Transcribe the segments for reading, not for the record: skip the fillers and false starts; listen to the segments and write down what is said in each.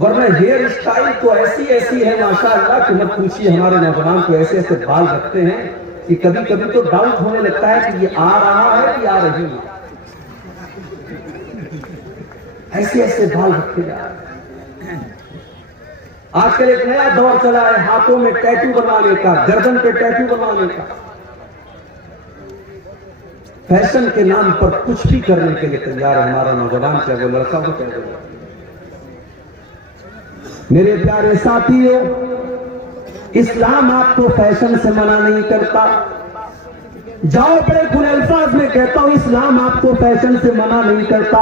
ورنہ hair style تو ایسی ایسی ہے ماشاءاللہ کہ مت پوچھیے. ہمارے نوجوان تو ایسے ایسے بال رکھتے ہیں کہ کبھی کبھی تو ڈاؤٹ ہونے لگتا ہے کہ یہ آ رہا ہے کہ آ رہی ہے. ایسے ایسے بال رکھے جا رہے ہیں. آج کل ایک نیا دور چلا ہے ہاتھوں میں ٹیٹو بنوانے کا, گردن پہ ٹیٹو بنوانے کا. فیشن کے نام پر کچھ بھی کرنے کے لیے تیار ہے ہمارا نوجوان, چاہے وہ لڑکا ہو چاہے وہ. میرے پیارے ساتھیوں, اسلام آپ کو فیشن سے منع نہیں کرتا. جاؤ بڑے کھلے الفاظ میں کہتا ہوں, اسلام آپ کو فیشن سے منع نہیں کرتا.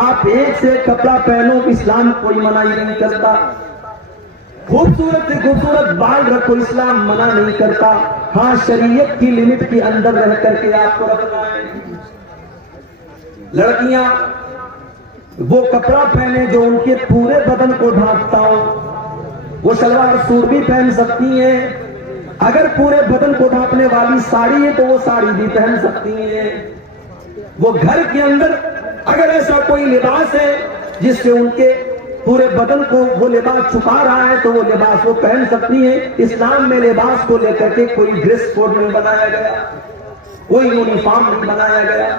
آپ ایک سے ایک کپڑا پہنو, اسلام کوئی منع ہی نہیں کرتا. خوبصورت سے خوبصورت بال رکھو, اسلام منع نہیں کرتا. ہاں, شریعت کی لمٹ کے اندر رہ کر کے آپ کو رکھنا ہے. لڑکیاں وہ کپڑا پہنے جو ان کے پورے بدن کو ڈھانپتا ہو. وہ شلوار سوٹ بھی پہن سکتی ہیں. اگر پورے بدن کو ڈھانپنے والی ساڑی ہے تو وہ ساڑی بھی پہن سکتی ہیں. وہ گھر کے اندر اگر ایسا کوئی لباس ہے جس سے ان کے پورے بدن کو وہ لباس چھپا رہا ہے تو وہ لباس وہ پہن سکتی ہیں. اسلام میں لباس کو لے کر کے کوئی ڈریس کوڈ نہیں بنایا گیا, کوئی یونیفارم نہیں بنایا گیا.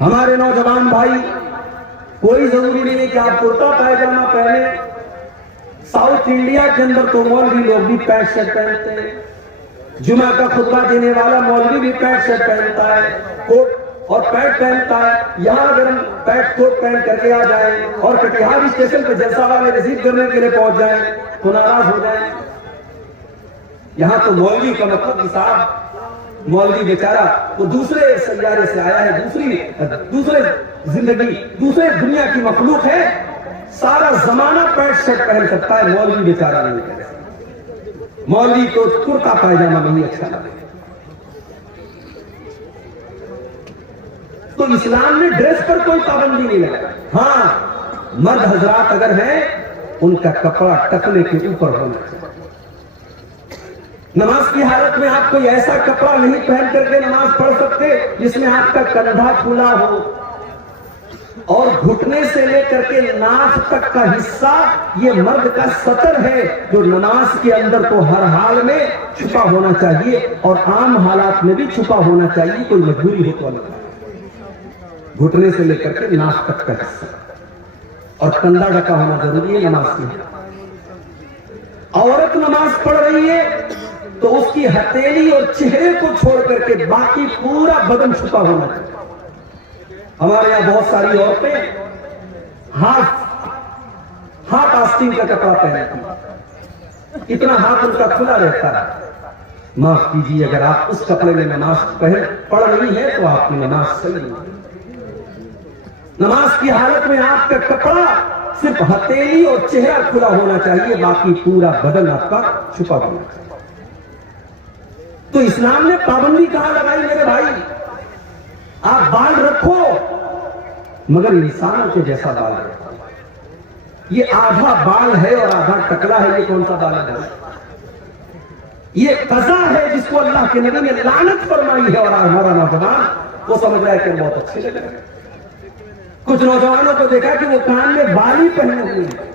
ہمارے نوجوان بھائی, کوئی ضروری نہیں ہے کہ آپ کرتا پائجامہ پہنے. ساؤتھ انڈیا کے اندر تو مولوی لوگ بھی پینٹ شرٹ پہنتے ہیں. جمعہ کا خطبہ دینے والا مولوی بھی پینٹ شرٹ پہنتا ہے, کوٹ اور پینٹ پہنتا ہے. یہاں اگر ہم پینٹ کوٹ پہن کر کے آ جائیں اور کٹیہار اسٹیشن پہ جلسہ والے ریسیو کرنے کے لیے پہنچ جائیں تو ناراض ہو جائیں. یہاں تو مولوی کا مطلب صاحب, مولوی بیچارہ وہ دوسرے سیارے سے آیا ہے, دوسرے زندگی, دوسرے دنیا کی مخلوق ہے. سارا زمانہ پینٹ شرٹ پہن سکتا ہے, مولوی بیچارہ نہیں پہن سکتا. مولوی کو کرتا پائجامہ نہیں اچھا لگے. تو اسلام نے ڈریس پر کوئی پابندی نہیں لگا. ہاں, مرد حضرات اگر ہیں ان کا کپڑا ٹکنے کے اوپر ہونا چاہیے. نماز کی حالت میں آپ کوئی ایسا کپڑا نہیں پہن کر کے نماز پڑھ سکتے جس میں آپ کا کندھا کھلا ہو اور گھٹنے سے لے کر کے ناف تک کا حصہ یہ مرد کا سطر ہے جو نماز کے اندر تو ہر حال میں چھپا ہونا چاہیے اور عام حالات میں بھی چھپا ہونا چاہیے. کوئی مجبوری ہو تو اللہ. گھٹنے سے لے کر کے ناف تک کا حصہ اور کندھا ڈھکا ہونا ضروری ہے نماز کی. عورت نماز پڑھ رہی ہے تو اس کی ہتھیلی اور چہرے کو چھوڑ کر کے باقی پورا بدن چھپا ہونا چاہیے. ہمارے یہاں بہت ساری عورتیں ہاتھ آستین کا کپڑا پہنتی ہیں, اتنا ہاتھ ان کا کھلا رہتا ہے. معاف کیجیے, اگر آپ اس کپڑے میں نماز پڑھ رہی ہیں تو آپ کی نماز صحیح نہیں. نماز کی حالت میں آپ کا کپڑا صرف ہتھیلی اور چہرہ کھلا ہونا چاہیے, باقی پورا بدن آپ کا چھپا ہونا چاہیے. تو اسلام نے پابندی کہاں لگائی میرے بھائی؟ آپ بال رکھو مگر انسانوں کے جیسا بال رکھو. یہ آدھا بال ہے اور آدھا ٹکلا ہے, یہ کون سا بال ہے؟ یہ قضا ہے جس کو اللہ کے نبی نے لعنت فرمائی ہے. اور ہمارا نوجوان وہ سمجھ رہا ہے کہ بہت اچھے لگ رہے ہیں. کچھ نوجوانوں کو دیکھا کہ وہ کان میں بالی پہنے ہوئے ہیں,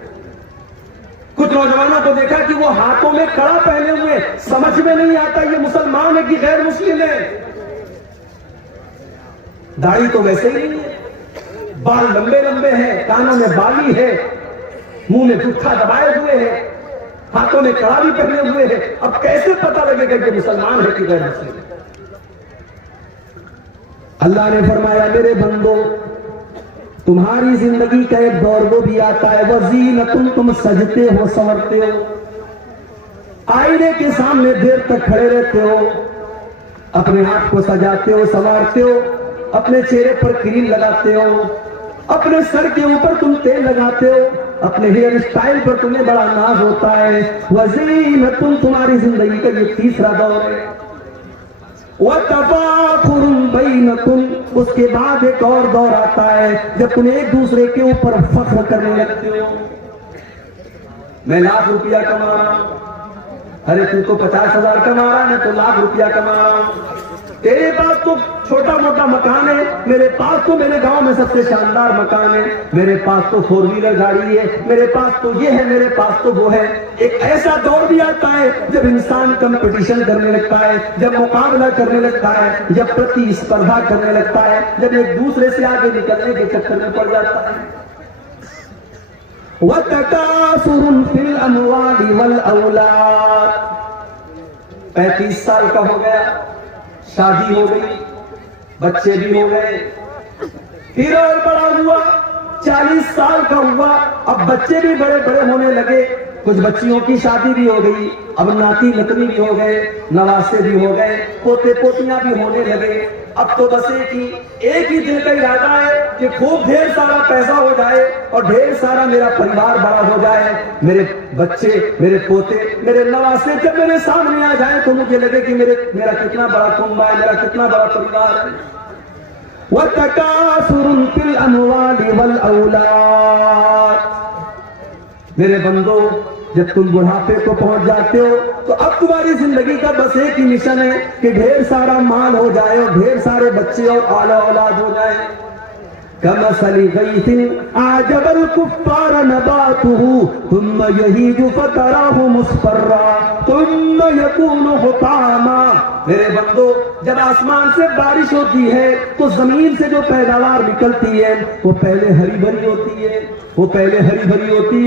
کچھ نوجوانوں کو دیکھا کہ وہ ہاتھوں میں کڑا پہنے ہوئے. سمجھ میں نہیں آتا یہ مسلمان ہے کہ غیر مسلم ہے. داڑھی تو ویسے ہی نہیں ہے, بال لمبے لمبے ہیں, کانوں میں بالی ہے, منہ میں گٹھا دبائے ہوئے ہیں, ہاتھوں میں کڑا بھی پہنے ہوئے ہیں. اب کیسے پتہ لگے گا کہ مسلمان ہے کہ غیر مسلم ہے؟ اللہ نے فرمایا میرے بندو, تمہاری زندگی کا ایک دور وہ بھی آتا ہے وزینتن, تم سجتے ہو سنورتے ہو, آئینے کے سامنے دیر تک کھڑے رہتے ہو, اپنے ہاتھ کو سجاتے ہو سنوارتے ہو, اپنے چہرے پر کریم لگاتے ہو, اپنے سر کے اوپر تم تیل لگاتے ہو, اپنے ہیئر اسٹائل پر تمہیں بڑا ناز ہوتا ہے. وزینتن, تمہاری زندگی کا یہ تیسرا دور ہے. وَتَفَاخُرٌ بَيْنَكُمْ, اس کے بعد ایک اور دور آتا ہے جب تم ایک دوسرے کے اوپر فخر کرنے لگتے ہو. میں لاکھ روپیہ کما رہا ہوں, ارے تو 50,000 کما رہا ہے, میں تو 1,00,000 روپیہ کما رہا ہوں. تیرے پاس تو چھوٹا موٹا مکان ہے، میرے پاس تو میرے گاؤں میں سب سے شاندار مکان ہے، میرے پاس تو 4 ویلر گاڑی ہے، میرے پاس تو یہ ہے، میرے پاس تو وہ ہے۔ ایک ایسا دور بھی آتا ہے جب انسان کمپٹیشن کرنے لگتا ہے، جب مقابلہ کرنے لگتا ہے، جب پرتی اسپردھا کرنے لگتا ہے، جب ایک دوسرے سے آگے نکلنے کے چکر میں پڑ جاتا ہے۔ وَتَكَاثُرٌ فِي الْأَمْوَالِ وَالْأَوْلَادِ، 35 سال کا ہو گیا، شادی ہو گئی، بچے بھی ہو گئے، پھر اور بڑا ہوا، 40 سال کا ہوا، اب بچے بھی بڑے بڑے ہونے لگے، کچھ بچیوں کی شادی بھی ہو گئی، اب ناتی نتنی بھی ہو گئے، نواسے بھی ہو گئے، پوتے پوتیاں بھی ہونے لگے۔ اب تو بس ایک ہی دل کا ارادہ ہے کہ خوب ڈھیر سارا پیسہ ہو جائے اور ڈھیر سارا میرا پریوار بڑا ہو جائے، میرے بچے، میرے پوتے، میرے نواسے جب میرے سامنے آ جائیں تو مجھے لگے کہ میرا کتنا بڑا کنبہ ہے، میرا کتنا بڑا پریوار ہے۔ وَتَكَاثُرٌ فِي الْأَمْوَالِ وَالْأَوْلَادِ، میرے بندو جب تم بڑھاپے کو پہنچ جاتے ہو تو اب تمہاری زندگی کا بس ایک ہی مشن ہے کہ ڈھیر سارا مال ہو جائے اور ڈھیر سارے بچے اور اعلیٰ اولاد ہو جائے۔ كَمَثَلِ غَيْثٍ أَعْجَبَ الْكُفَّارَ نَبَاتُهُ ثُمَّ يَهِيجُ فَتَرَاهُ مُصْفَرًّا ثُمَّ يَكُونُ حُطَامًا، میرے بندو جب آسمان سے بارش ہوتی ہے تو زمین سے جو پیداوار نکلتی ہے وہ پہلے ہری بھری ہوتی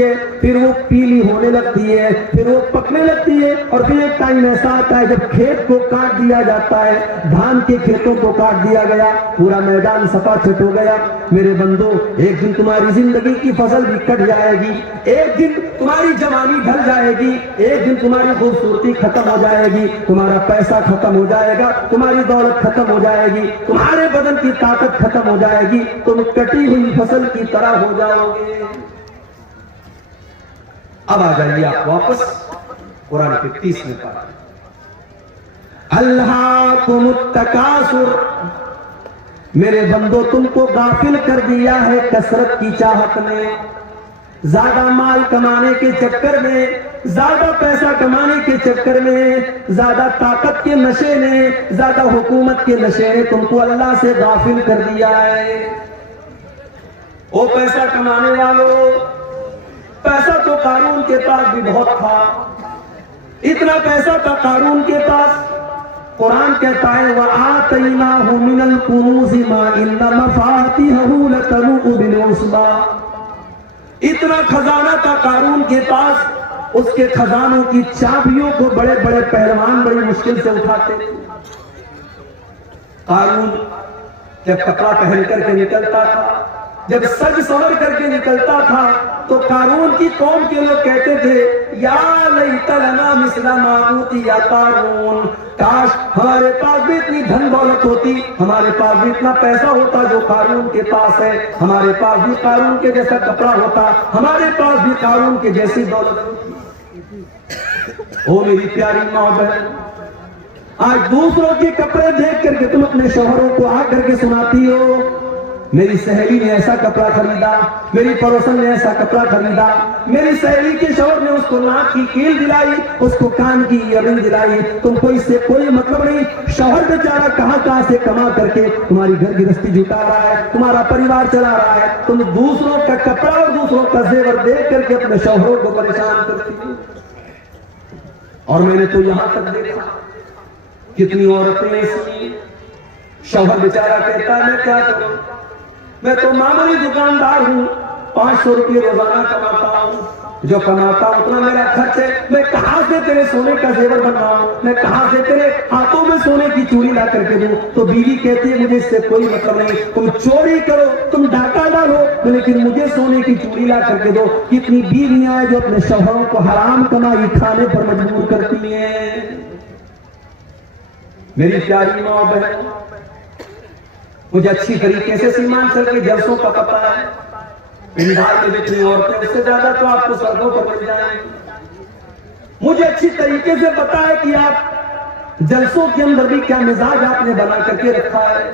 ہے، پھر وہ پیلی ہونے لگتی ہے، پھر وہ پکنے لگتی ہے، اور پھر ایک ٹائم ایسا آتا ہے جب کھیت کو کاٹ دیا جاتا ہے، دھان کے کھیتوں کو کاٹ دیا گیا، پورا میدان صفا چھٹ ہو گیا۔ میرے بندو ایک دن تمہاری زندگی کی فصل بھی کٹ جائے گی، ایک دن تمہاری جوانی ڈھل جائے گی، ایک دن تمہاری خوبصورتی ختم ہو جائے گی، تمہارا پیسہ ختم ہو جائے گا، تمہاری دولت ختم ہو جائے گی، تمہارے بدن کی طاقت ختم ہو جائے گی، تم کٹی ہوئی فصل کی طرح ہو جاؤ گے۔ اب آ جائیے آپ واپس قرآن کے 30ویں پارے۔ الہاکم التکاثر، میرے بندو تم کو غافل کر دیا ہے کثرت کی چاہت نے، زیادہ مال کمانے کے چکر میں، زیادہ پیسہ کمانے کے چکر میں، زیادہ طاقت کے نشے نے، زیادہ حکومت کے نشے نے تم کو اللہ سے غافل کر دیا ہے۔ او پیسہ کمانے والوں، پیسہ تو قارون کے پاس بھی بہت تھا، اتنا پیسہ تھا قارون کے پاس، قرآن کہتا ہے وَآتَيْنَاهُ مِنَ الْكُنُوزِ مَا إِنَّ مَفَاتِحَهُ لَتَنُوءُ بِالْعُصْبَةِ، اتنا خزانہ تھا قارون کے پاس، اس کے خزانوں کی چابیوں کو بڑے بڑے پہلوان بڑی مشکل سے اٹھاتے تھے۔ قارون جب کپڑا پہن کر کے نکلتا تھا، جب سج سور کر کے نکلتا تھا تو قارون کی قوم کے لوگ کہتے تھے یا لیت لنا مثل ما اوتی یا قارون، کاش ہمارے پاس بھی اتنی دھن دولت ہوتی، ہمارے پاس بھی اتنا پیسہ ہوتا جو قارون کے پاس ہے، ہمارے پاس بھی قارون کے جیسا کپڑا ہوتا، ہمارے پاس بھی قارون کے جیسی دولت ہوتی۔ او میری پیاری ماں بہن، آج دوسروں کے کپڑے دیکھ کر کے تم اپنے شوہروں کو آ کر کے سناتی ہو میری سہیلی نے ایسا کپڑا خریدا، میری پڑوسن نے ایسا کپڑا خریدا، میری سہیلی کے شوہر نے اس کو ناک کی کیل دلائی، اس کو کان کی ایئرنگ دلائی، تم کو اس سے کوئی مطلب نہیں۔ شوہر بیچارہ کہاں سے کما کر کے تمہاری گھر گرہستی جھکا رہا ہے، تمہارا پریوار چلا رہا ہے، تم دوسروں کا کپڑا اور دوسروں کا زیور دیکھ کر کے اپنے شوہروں کو پریشان کرتی ہو۔ اور میں نے تو یہاں تک دیکھا کتنی عورتیں ایسی، شوہر بیچارہ کہتا ہے میں کیا کروں، میں تو معمولی دکاندار ہوں، 500 روپے روزانہ کماتا ہوں، جو کماتا ہوں اتنا میرا خرچ ہے، میں کہاں سے تیرے سونے کا زیور بنواؤں، میں کہاں سے تیرے ہاتھوں میں سونے کی چوڑی لا کر کے دوں۔ تو بیوی کہتی ہے مجھے اس سے کوئی مطلب نہیں، تم چوری کرو، تم ڈاکہ ڈالو، لیکن مجھے سونے کی چوڑی لا کر کے دو۔ کتنی بیویاں ہیں جو اپنے شوہروں کو حرام کمائی کھانے پر مجبور کرتی ہیں۔ میری پیاری ماں بہن، مجھے اچھی طریقے سے سیمانچل کے جلسوں کا پتہ ہے، پنڈال میں جتنی عورتیں اس سے زیادہ تو آپ کو سردوں پر مل جائیں گے۔ مجھے اچھی طریقے سے پتہ ہے کہ آپ جلسوں کے اندر بھی کیا مزاج آپ نے بنا کر کے رکھا ہے۔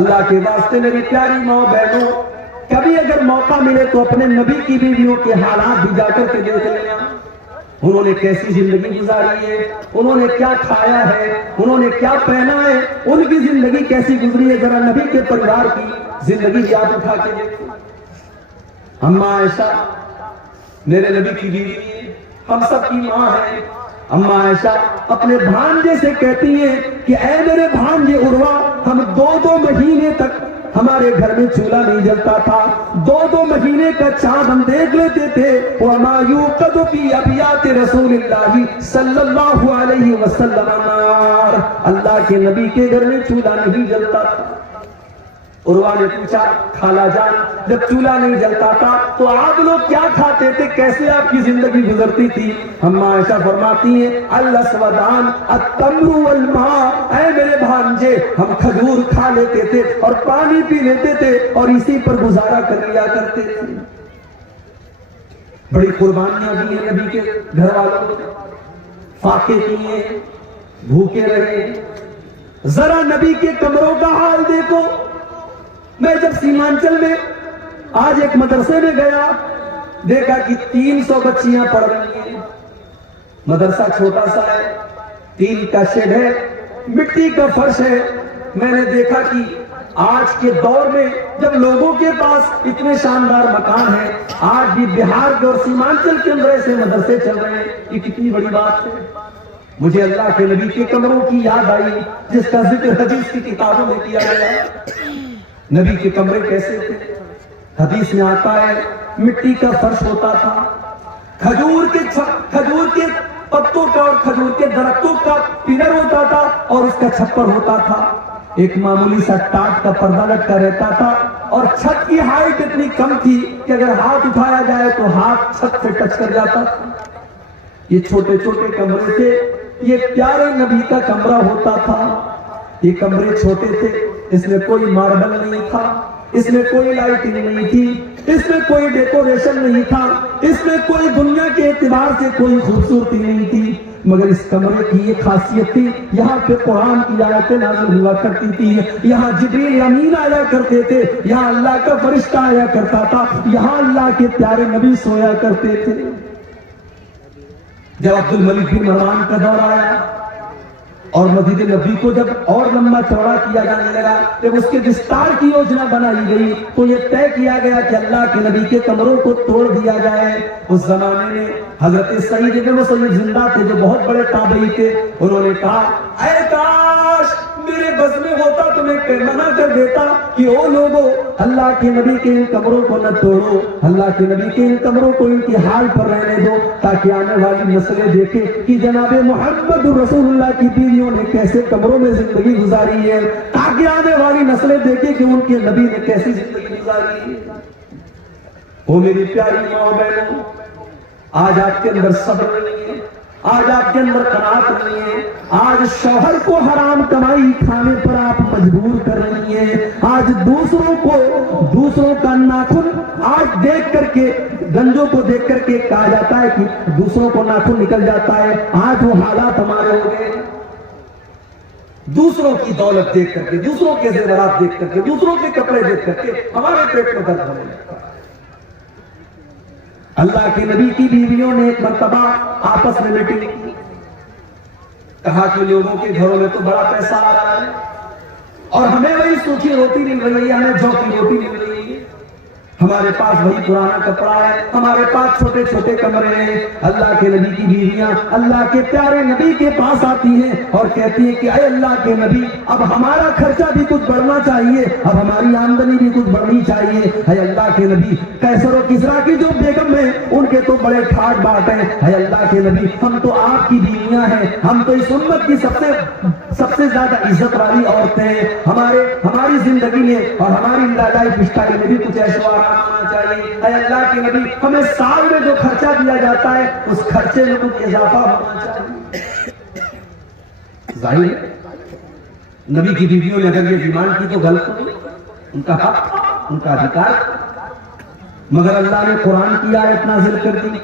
اللہ کے واسطے میری پیاری ماں بہنوں، کبھی اگر موقع ملے تو اپنے نبی کی بیویوں کے حالات بھی جا کر کے دیکھ لینا۔ انہوں نے کیسی زندگی گزاری ہے، انہوں نے کیا کھایا ہے، انہوں نے کیا پہنا ہے، ان کی زندگی کیسی گزری ہے، ذرا نبی کے پریوار کی زندگی یاد اٹھا کے دیکھو۔ اماں عائشہ میرے نبی کی بیوی ہے، ہم سب کی ماں ہے۔ اماں عائشہ اپنے بھانجے سے کہتی ہیں کہ اے میرے بھانجے عروہ، ہم 2 مہینے تک ہمارے گھر میں چولہا نہیں جلتا تھا، 2 مہینے کا چاند ہم دیکھ لیتے تھے۔ وَمَا يُوقَدُ فِي أَبْيَاتِ رَسُولِ اللَّهِ صلی اللہ علیہ وسلم نار، اللہ کے نبی کے گھر میں چولہا نہیں جلتا تھا۔ عروہ نے پوچھا خالہ جان، جب چولہا نہیں جلتا تھا تو آپ لوگ کیا کھاتے تھے، کیسے آپ کی زندگی گزرتی تھی؟ اماں عائشہ فرماتی ہیں الاسودان التمر والماء، اے میرے بھانجے ہم کھجور کھا لیتے تھے اور پانی پی لیتے تھے اور اسی پر گزارا کر لیا کرتے تھے۔ بڑی قربانیاں دی ہیں نبی کے گھر والوں نے، فاقے کیے، بھوکے رہے۔ ذرا نبی کے کمروں کا حال دیکھو۔ میں جب سیمانچل میں آج ایک مدرسے میں گیا، دیکھا کہ 300 بچیاں پڑھ رہی ہیں۔ مدرسہ چھوٹا سا ہے، 3 کا شیڈ ہے، مٹی کا فرش ہے۔ میں نے دیکھا کہ آج کے دور میں جب لوگوں کے پاس اتنے شاندار مکان ہیں، آج بھی بہار کے اور سیمانچل کے اندر ایسے مدرسے چل رہے ہیں، یہ کتنی بڑی بات ہے۔ مجھے اللہ کے نبی کے کمروں کی یاد آئی جس کا ذکر حدیث کی کتابوں میں کیا گیا۔ نبی کے کمرے کیسے تھے؟ حدیث میں آتا ہے مٹی کا فرش ہوتا تھا، کھجور کے پتوں کا اور کھجور کے درختوں کا پلر ہوتا تھا اور اس کا چھپر ہوتا تھا۔ ایک معمولی سا ٹاٹ کا پردہ لٹکا رہتا تھا اور چھت کی ہائٹ اتنی کم تھی کہ اگر ہاتھ اٹھایا جائے تو ہاتھ چھت سے ٹچ کر جاتا تھا۔ یہ چھوٹے چھوٹے کمرے تھے، یہ پیارے نبی کا کمرہ ہوتا تھا۔ یہ کمرے چھوٹے تھے، اس میں کوئی ماربل نہیں تھا، اس میں کوئی لائٹنگ نہیں تھی، اس میں کوئی ڈیکوریشن نہیں تھا، اس میں کوئی دنیا کے اعتبار سے کوئی خوبصورتی نہیں تھی، مگر اس کمرے کی یہ خاصیت تھی، یہاں پہ قرآن کی آیتیں نازل ہوا کرتی تھی، یہاں جبریل امین آیا کرتے تھے، یہاں اللہ کا فرشتہ آیا کرتا تھا، یہاں اللہ کے پیارے نبی سویا کرتے تھے۔ جب عبد الملک بن مروان کا دور آیا اور مسجد نبی کو جب اور لمبا چوڑا کیا جانے لگا، جب اس کے وستار کی یوجنا بنائی گئی تو یہ طے کیا گیا کہ اللہ کے نبی کے کمروں کو توڑ دیا جائے۔ اس زمانے میں حضرت سعید بن مسیب زندہ تھے جو بہت بڑے تابعی تھے، انہوں نے کہا اے کاش میرے بس میں ہوتا تو میں منع کر دیتا کہ او لوگوں اللہ کے نبی کے ان کمروں کو نہ توڑو، اللہ کے نبی کے ان کمروں کو ان کی حال پر رہنے دو، تاکہ آنے والی نسلیں دیکھیں کہ جناب محمد رسول اللہ کی بیویوں نے کیسے کمروں میں زندگی گزاری ہے، تاکہ آنے والی نسلیں دیکھیں کہ ان کے نبی نے کیسی زندگی گزاری ہے۔ وہ میری پیاری ماں بہنوں، آج آپ کے اندر صبر نہیں ہے، آج آپ کے اندر قناعت نہیں ہے، آج شوہر کو حرام کمائی کھانے پر آپ مجبور کر رہی ہیں، آج دوسروں کا ناخن آج دیکھ کر کے گنجوں کو دیکھ کر کے کہا جاتا ہے کہ دوسروں کو ناخن نکل جاتا ہے، آج وہ حالات ہمارے ہو گئے۔ دوسروں کی دولت دیکھ کر کے، دوسروں کے زیورات دیکھ کر کے، دوسروں کے کپڑے دیکھ کر کے ہمارے پیٹ میں درد ہونے لگتا ہے۔ اللہ کے نبی کی بیویوں نے ایک مرتبہ آپس میں میٹنگ کی، کہا کہ لوگوں کے گھروں میں تو بڑا پیسہ آ رہا ہے اور ہمیں وہی سوکھی روٹی مل رہی ہے، ہمیں جو کی روٹی مل رہی ہے، ہمارے پاس وہی پرانا کپڑا ہے، ہمارے پاس چھوٹے چھوٹے کمرے ہیں۔ اللہ کے نبی کی بیویاں اللہ کے پیارے نبی کے پاس آتی ہیں اور کہتی ہیں کہ اے اللہ کے نبی اب ہمارا خرچہ بھی کچھ بڑھنا چاہیے، اب ہماری آمدنی بھی کچھ بڑھنی چاہیے۔ اے اللہ کے نبی قیصر و کسریٰ کی جو بیگم ہیں ان کے تو بڑے ٹھاٹ باٹ ہیں، اے اللہ کے نبی ہم تو آپ کی بیویاں ہیں، ہم تو اس امت کی سب سے زیادہ عزت والی عورتیں ہیں، ہماری زندگی میں اور ہماری لائف اسٹائل میں بھی کچھ ایسا آنا چاہیے۔ اے اللہ کے نبی ہمیں سال میں جو خرچہ دیا جاتا ہے اس خرچے میں کچھ اضافہ ہونا چاہیے۔ ظاہر ہے نبی کی بیویوں نے اگر یہ ڈیمانڈ کی تو غلط نہیں، ان کا حق، ان کا ادھیکار، مگر اللہ نے قرآن کی آیت نازل کر دی،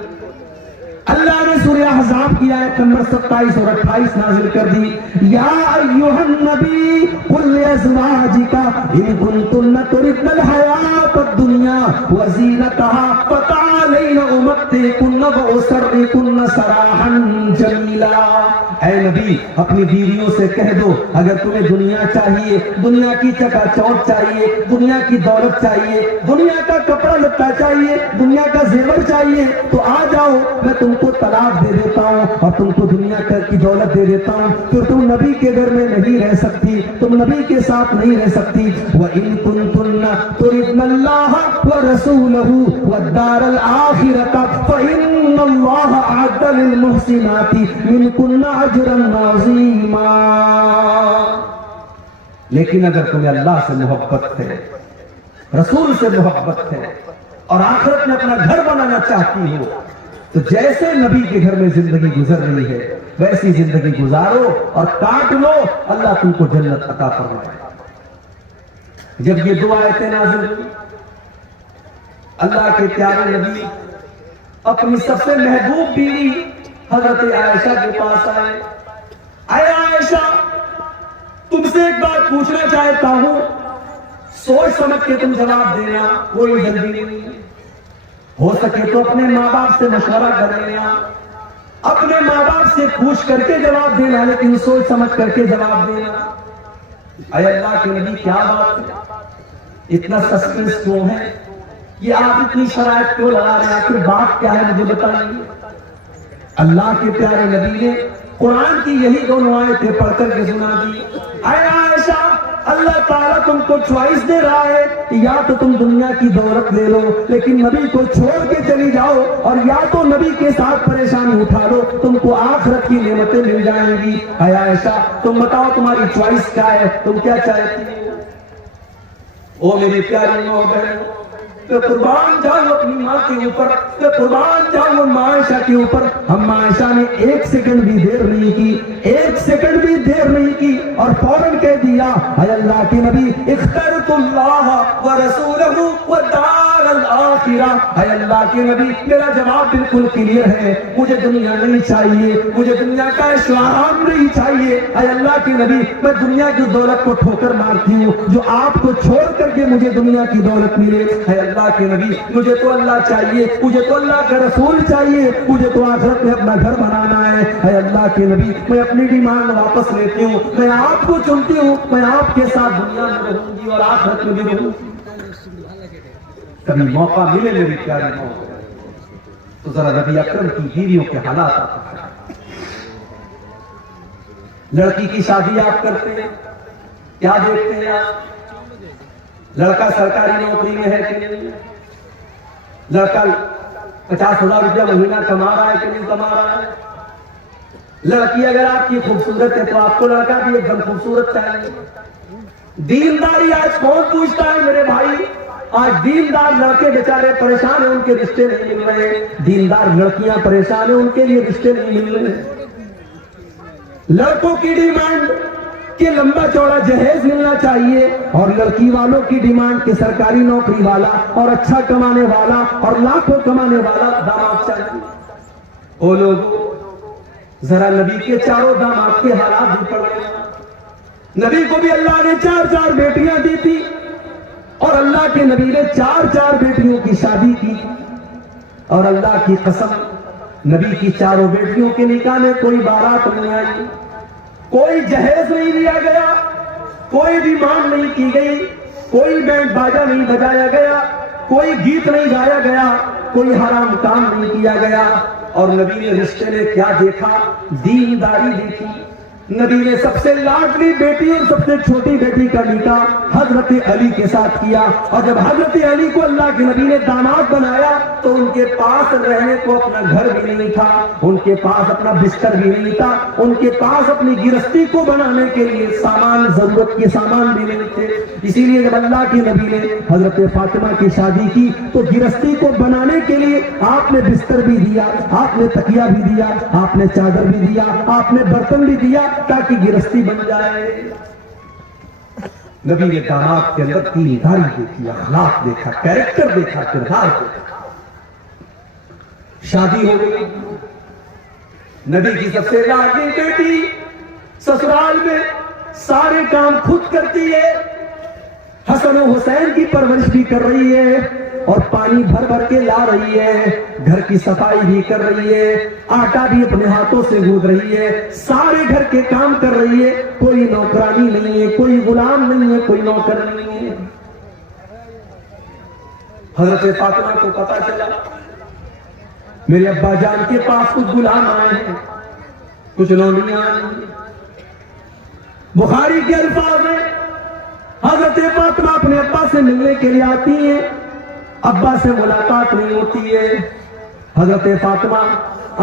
اللہ نے سورہ احزاب کی آیت نمبر 27 اور 28 نازل کر دی، یا ایھا النبی قل لازواجک ان کنتن تردن الحیات الدنیا وزینتها فتعالین عَلَيْنَ أُمَتِّعْكُنَّ وَأُسَرِّحْكُنَّ سَرَاحًا جَمِيلًا۔ اے نبی اپنی بیویوں سے کہہ دو اگر تمہیں دنیا چاہیے، دنیا کی چکا چوک چاہیے، دنیا کی دولت چاہیے، دنیا کا کپڑا لتا چاہیے، دنیا کا زیور چاہیے تو آ جاؤ، میں تم کو طلاق دے دیتا ہوں اور تم کو دنیا کی دولت دے دیتا ہوں، پھر تم نبی کے گھر میں نہیں رہ سکتی، تم نبی کے ساتھ نہیں رہ سکتی۔ وَإِن كُنتُنَّ تُرِدْنَ اللَّهَ وَرَسُولَهُ وَالدَّارَ الْآخِرَةَ فَإِنَّ اللَّهَ أَعَدَّ لِلْمُحْسِنَاتِ مِنكُنَّ أَجْرًا عَظِيمًا۔ لیکن اگر تمہیں اللہ سے محبت ہے، رسول سے محبت ہے اور آخرت میں اپنا گھر بنانا چاہتی ہو تو جیسے نبی کے گھر میں زندگی گزر رہی ہے ویسی زندگی گزارو اور کاٹ لو، اللہ تم کو جنت عطا فرمائے۔ جب یہ دو آیتیں نازل ہوئی، اللہ کے پیارے نبی اپنی سب سے محبوب بیوی حضرت عائشہ کے پاس آئے۔ اے عائشہ، تم سے ایک بات پوچھنا چاہتا ہوں، سوچ سمجھ کے تم جواب دینا، کوئی جلدی نہیں ہے، ہو سکے تو اپنے ماں باپ سے مشورہ کر لینا، اپنے ماں باپ سے پوچھ کر کے جواب دینا، لیکن سوچ سمجھ کر کے جواب دینا۔ اے اللہ کے نبی کیا بات ہے، اتنا سسپنس کیوں ہے، یہ آپ اتنی شرائط کیوں لگا رہے ہیں، آخر بات کیا ہے مجھے بتائیے۔ اللہ کے پیارے نبی نے قرآن کی یہی دونوں آیتیں پڑھ کر کے سنا دی۔ اے عائشہ، اللہ تعالیٰ تم کو چوائس دے رہا ہے، یا تو تم دنیا کی دولت لے لو لیکن نبی کو چھوڑ کے چلی جاؤ، اور یا تو نبی کے ساتھ پریشانی اٹھا لو، تم کو آخرت کی نعمتیں مل جائیں گی۔ اے عائشہ، تم بتاؤ تمہاری چوائس کیا ہے، تم کیا چاہتی ہو؟ او میری پیاری ماں بہنوں، کہ قربان جاؤ اپنی ماں کے اوپر، کہ قربان جاؤ ماں عائشہ کے اوپر۔ ہم عائشہ نے ایک سیکنڈ بھی دیر نہیں کی، ایک سیکنڈ بھی دیر نہیں کی اور فوراً کہہ دیا، اے اللہ کے نبی اخترت اللہ ورسولہ والدار الآخرہ۔ اے اللہ کے نبی میرا جواب بالکل کلیئر ہے، مجھے دنیا نہیں چاہیے، مجھے دنیا کا اشوام نہیں چاہیے۔ اے اللہ کے نبی میں دنیا کی دولت کو ٹھوکر مارتی ہوں، جو آپ کو چھوڑ کر کے مجھے دنیا کی دولت ملے۔ اے اللہ کے نبی مجھے تو اللہ چاہیے، مجھے تو اللہ کا رسول چاہیے، مجھے تو آخرت میں اپنا گھر بنانا ہے۔ اے اللہ کے نبی میں اپنی ڈیمانڈ واپس لیتی ہوں، میں آپ کو چنتی ہوں، میں آپ کے ساتھ دنیا میں رہوں گی اور آخرت میں بھی رہوں گی۔ کبھی موقع ملے میری پیاری ماں تو ذرا نبی اکرم کی بیویوں کے حالات آپ ہیں۔ لڑکی کی شادی آپ کرتے ہیں، کیا دیکھتے ہیں آپ؟ لڑکا سرکاری نوکری میں ہے کہ نہیں، لڑکا 50,000 روپیہ مہینہ کما رہا ہے کہ نہیں کما رہا ہے، لڑکی اگر آپ کی خوبصورت ہے تو آپ کو لڑکا بھی ایک دم خوبصورت چاہیے۔ دینداری آج کون پوچھتا ہے میرے بھائی؟ آج دیندار لڑکے بیچارے پریشان ہیں، ان کے رشتے نہیں مل رہے، دیندار لڑکیاں پریشان ہیں، ان کے لیے رشتے نہیں مل رہے۔ لڑکوں کی ڈیمانڈ کہ لمبا چوڑا جہیز ملنا چاہیے، اور لڑکی والوں کی ڈیمانڈ کہ سرکاری نوکری والا اور اچھا کمانے والا اور لاکھوں کمانے والا داماد چاہیے۔ او لوگوں، ذرا نبی کے چاروں داماد کے حالات بھی پڑھ لیں۔ نبی کو بھی اللہ نے 4 بیٹیاں دی تھی، اور اللہ کے نبی نے 4 بیٹیوں کی شادی کی، اور اللہ کی قسم نبی کی 4 بیٹیوں کے نکاح میں کوئی بارات نہیں آئی، کوئی جہیز نہیں لیا گیا، کوئی ڈیمانڈ نہیں کی گئی، کوئی بینڈ باجا نہیں بجایا گیا، کوئی گیت نہیں گایا گیا، کوئی حرام کام نہیں کیا گیا۔ اور نبی نے رشتے نے کیا دیکھا؟ دینداری دیکھی۔ نبی نے سب سے لاڈلی بیٹی اور سب سے چھوٹی بیٹی کا نکاح حضرت علی کے ساتھ کیا، اور جب حضرت علی کو اللہ کے نبی نے داماد بنایا تو ان کے پاس رہنے کو اپنا گھر بھی نہیں تھا، ان کے پاس اپنا بستر بھی نہیں تھا، ان کے پاس اپنی گرستی کو بنانے کے لیے سامان، ضرورت کے سامان بھی نہیں تھے۔ اسی لیے جب اللہ کے نبی نے حضرت فاطمہ کی شادی کی تو گرستی کو بنانے کے لیے آپ نے بستر بھی دیا، آپ نے تکیہ بھی دیا، آپ نے چادر بھی دیا، آپ نے برتن بھی دیا تاکہ گرستی بن جائے۔ نبی نے داماد کے اندر دینداری دیکھی، اخلاق دیکھا، کیریکٹر دیکھا، کردار دیکھا۔ شادی ہو گئی، نبی کی سب سے لاڈلی بیٹی سسرال میں سارے کام خود کرتی ہے، حسن و حسین کی پرورش بھی کر رہی ہے، اور پانی بھر بھر کے لا رہی ہے، گھر کی صفائی بھی کر رہی ہے، آٹا بھی اپنے ہاتھوں سے گوندھ رہی ہے، سارے گھر کے کام کر رہی ہے، کوئی نوکرانی نہیں ہے، کوئی غلام نہیں ہے، کوئی نوکر نہیں ہے۔ حضرت فاطمہ کو پتا چلا میرے ابا جان کے پاس کچھ غلام آئے ہیں، کچھ لونڈیاں آئی ہیں۔ بخاری کے الفاظ ہیں، حضرت فاطمہ اپنے ابا سے ملنے کے لیے آتی ہیں، ابا سے ملاقات نہیں ہوتی ہے۔ حضرت فاطمہ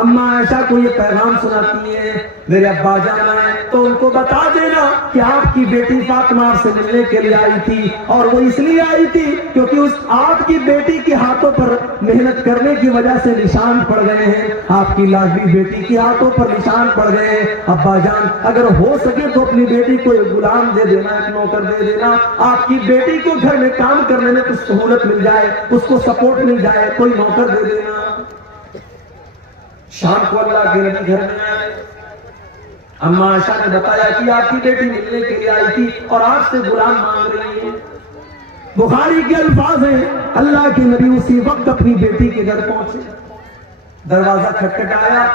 اماں عائشہ کو یہ پیغام سناتی ہے، میرے ابا جان آئے تو ان کو بتا دینا کہ آپ کی بیٹی فاطمہ آپ سے ملنے کے لیے آئی تھی، اور وہ اس لیے آئی تھی کیونکہ اس آپ کی بیٹی کے ہاتھوں پر محنت کرنے کی وجہ سے نشان پڑ گئے ہیں، آپ کی لاڈلی بیٹی کے ہاتھوں پر نشان پڑ گئے ہیں۔ ابا جان اگر ہو سکے تو اپنی بیٹی کو ایک غلام دے دینا، ایک نوکر دے دینا، آپ کی بیٹی کو گھر میں کام کرنے میں کچھ سہولت مل جائے، اس کو سپورٹ مل جائے، کوئی نوکر دے دینا۔ شام کو اللہ کے نبی گھر میں آئے، اماں عائشہ نے بتایا کہ آپ کی بیٹی ملنے کے لیے آئی تھی اور آپ سے غلام مانگ رہی ہے۔ بخاری کے الفاظ ہیں، اللہ کے نبی اسی وقت اپنی بیٹی کے گھر پہنچے، دروازہ کھٹکھٹایا،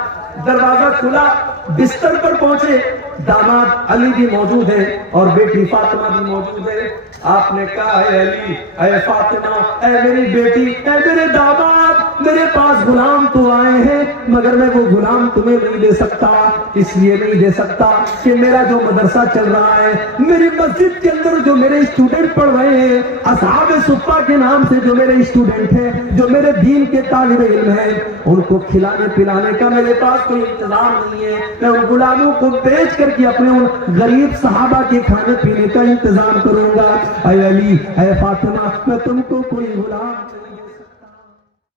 دروازہ کھلا، بستر پر پہنچے، داماد علی بھی موجود ہے اور بیٹی فاطمہ بھی موجود ہے۔ آپ نے کہا اے علی، اے فاطمہ، اے میری بیٹی، اے میرے داماد، میرے پاس غلام تو آئے ہیں مگر میں وہ غلام تمہیں نہیں دے سکتا، اس لیے نہیں دے سکتا کہ میرا جو مدرسہ چل رہا ہے، میری مسجد کے اندر جو میرے اسٹوڈنٹ پڑھ رہے ہیں، اصحاب صفہ کے نام سے جو میرے اسٹوڈنٹ ہیں، جو میرے دین کے طالب علم ہیں، ان کو کھلانے پلانے کا میرے پاس کوئی انتظام نہیں ہے۔ میں ان غلاموں کو بیچ کر کے اپنے ان غریب صحابہ کے کھانے پینے کا انتظام کروں گا۔ اے علی، اے فاطمہ، میں تم کو کوئی غلام